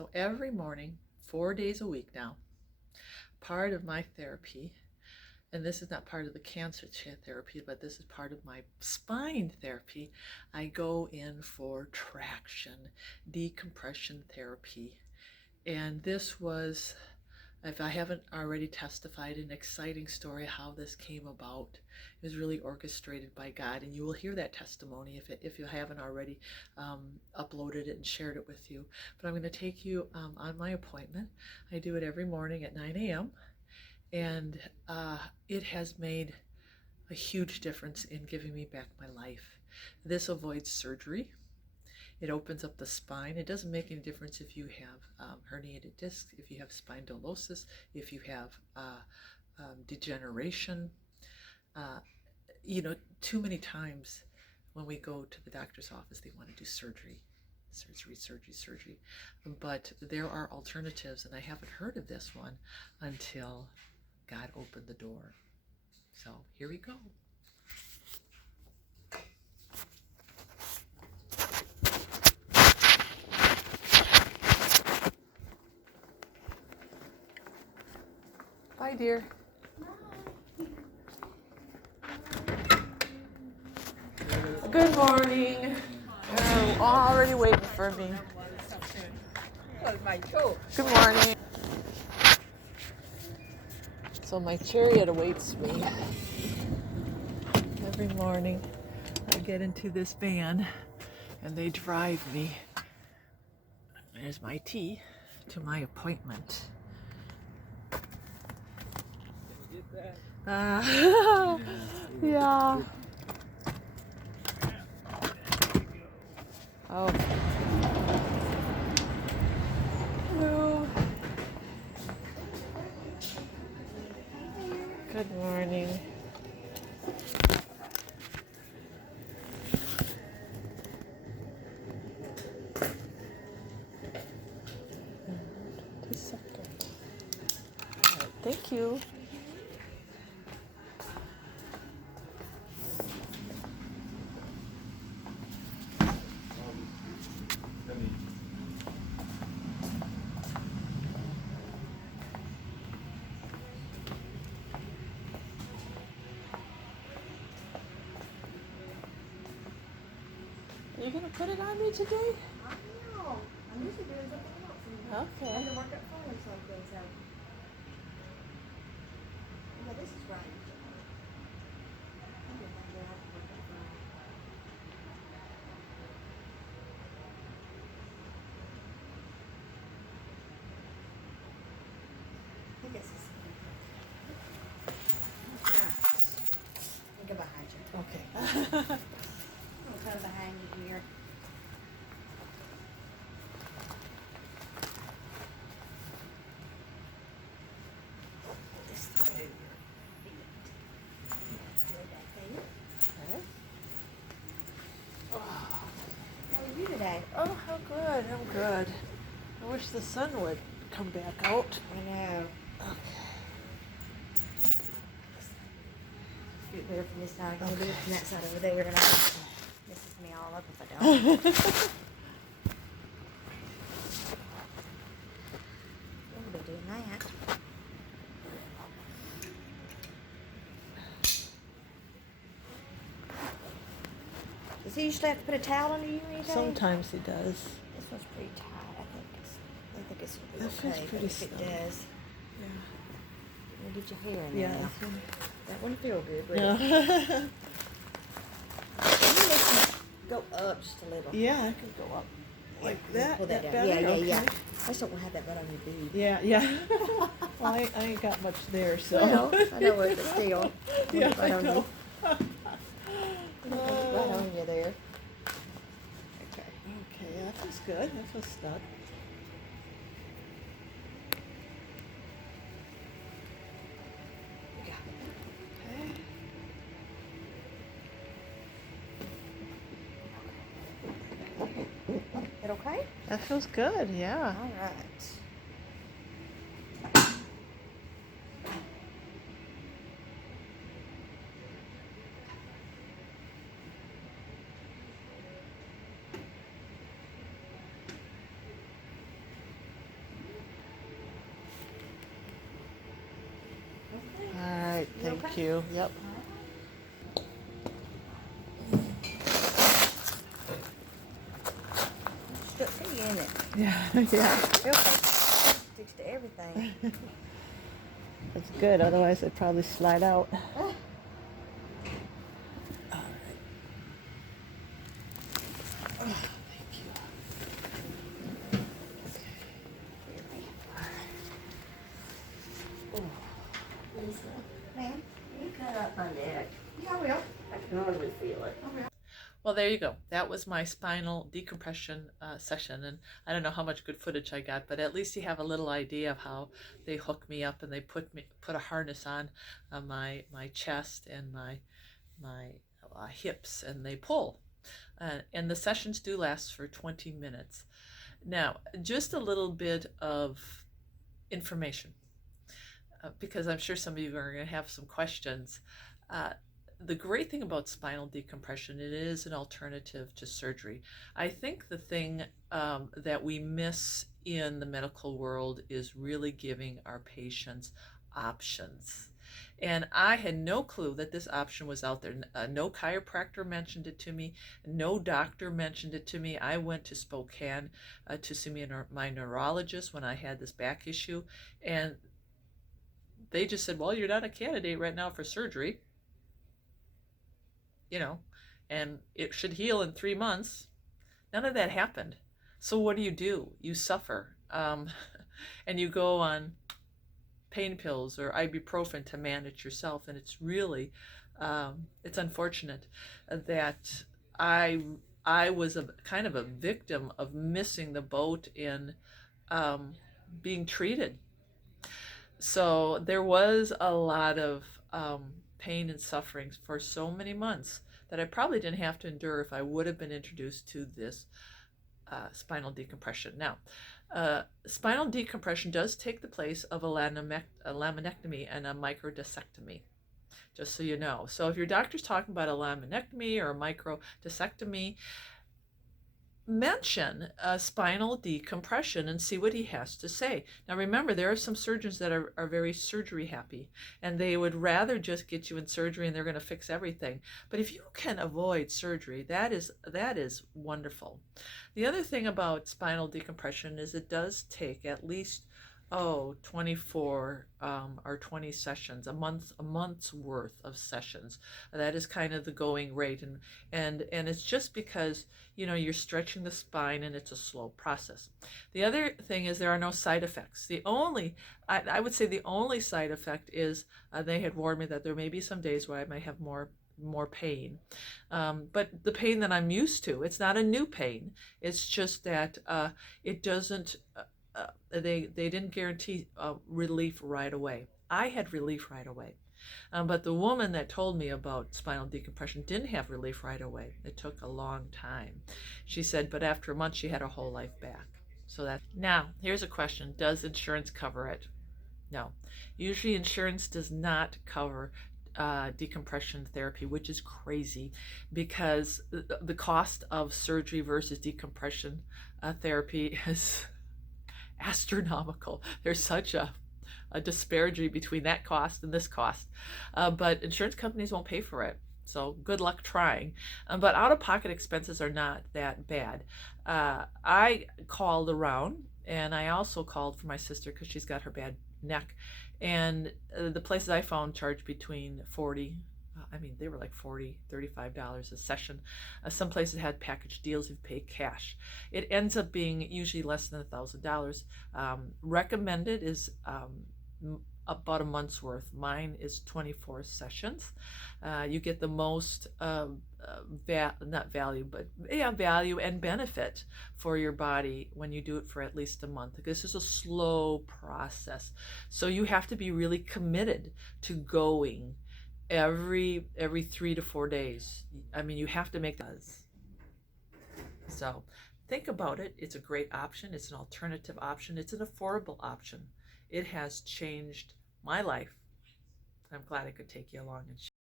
So every morning, 4 days a week now, part of my therapy, and this is not part of the cancer therapy, but this is part of my spine therapy, I go in for traction, decompression therapy. And this was, if I haven't already testified, an exciting story how this came about. It was really orchestrated by God, and you will hear that testimony if you haven't already uploaded it and shared it with you. But I'm going to take you on my appointment. I do it every morning at 9 a.m. and it has made a huge difference in giving me back my life. This avoids surgery. It opens up the spine. It doesn't make any difference if you have herniated discs, if you have spondylosis, if you have degeneration. Too many times when we go to the doctor's office, they want to do surgery. But there are alternatives, and I haven't heard of this one until God opened the door. So here we go. Bye, dear. Good morning. Oh, already waiting for me. Good morning. So my chariot awaits me. Every morning I get into this van and they drive me. There's my tea to my appointment. Yeah. Oh. Hello. Good morning. Just a second. All right, thank you. Are you going to put it on me today? I know. I'm usually doing something else. Okay. I had to work at phone or something, so. Yeah, this is right. I think it's this one. Right. Go behind you. Okay. I'll come behind you here. This through your feet. Feel that thing. Okay. How are you today? Oh, how good. I'm good. I wish the sun would come back out. I know. Okay. Do it better from this side. I'm going to do it from that side over there. And misses me all up if I don't. We'll be doing that. Does he usually have to put a towel under you or anything? Sometimes he does. This one's pretty tight. I think it's That feels okay, pretty if it snug. does. Yeah. Let me get your hair in there Yeah. now. That wouldn't feel good, would Yeah. it? Go up just a little. Yeah, I can go up like that. Pull that down. better? Yeah. Okay. I just don't want to have that right on your boob. Yeah. Well, I ain't got much there, so. Well, I know where it's still. Yeah, Right I on know. Right on you there. Okay. Okay, that feels good. That feels snug. Yeah. Okay. It okay? That feels good, yeah. All right. Thank you. Yep. Stuck to you, isn't it? Yeah, yeah. Real paper sticks to everything. That's good. Otherwise, it'd probably slide out. All right. Oh, thank you. Ma'am? You cut up my neck. Yeah, I will. I can hardly feel it. Well, there you go. That was my spinal decompression session, and I don't know how much good footage I got, but at least you have a little idea of how they hook me up and they put a harness on my chest and my hips, and they pull. And the sessions do last for 20 minutes. Now, just a little bit of information, because I'm sure some of you are going to have some questions. The great thing about spinal decompression, it is an alternative to surgery. I think the thing that we miss in the medical world is really giving our patients options. And I had no clue that this option was out there. No chiropractor mentioned it to me. No doctor mentioned it to me. I went to Spokane to see my neurologist when I had this back issue. And they just said, well, you're not a candidate right now for surgery. And it should heal in 3 months. None of that happened. So what do? You suffer. And you go on pain pills or ibuprofen to manage yourself. And it's really, it's unfortunate that I was kind of a victim of missing the boat in being treated. So there was a lot of pain and suffering for so many months that I probably didn't have to endure if I would have been introduced to this spinal decompression. Now, spinal decompression does take the place of a laminectomy and a microdiscectomy, just so you know. So if your doctor's talking about a laminectomy or a microdiscectomy, mention spinal decompression and see what he has to say. Now remember, there are some surgeons that are very surgery happy, and they would rather just get you in surgery and they're going to fix everything. But if you can avoid surgery, that is wonderful. The other thing about spinal decompression is it does take at least 24 or 20 sessions, a month's worth of sessions. That is kind of the going rate, and it's just because you're stretching the spine and it's a slow process. The other thing is there are no side effects. I would say the only side effect is they had warned me that there may be some days where I might have more pain, but the pain that I'm used to, it's not a new pain. It's just that it doesn't. They didn't guarantee relief right away. I had relief right away. But the woman that told me about spinal decompression didn't have relief right away. It took a long time. She said, but after a month, she had her whole life back. Now, here's a question. Does insurance cover it? No. Usually insurance does not cover decompression therapy, which is crazy because the cost of surgery versus decompression therapy is astronomical. There's such a disparity between that cost and this cost, but insurance companies won't pay for it, so good luck trying. But out-of-pocket expenses are not that bad. I called around, and I also called for my sister because she's got her bad neck, and the places I found charged between they were like $40, $35 a session. Some places had package deals if you pay cash. It ends up being usually less than $1,000. Recommended is about a month's worth. Mine is 24 sessions. You get the most value and benefit for your body when you do it for at least a month. This is a slow process, so you have to be really committed to going every 3 to 4 days. You have to make those. So think about it. It's a great option. It's an alternative option. It's an affordable option. It has changed my life. I'm glad I could take you along and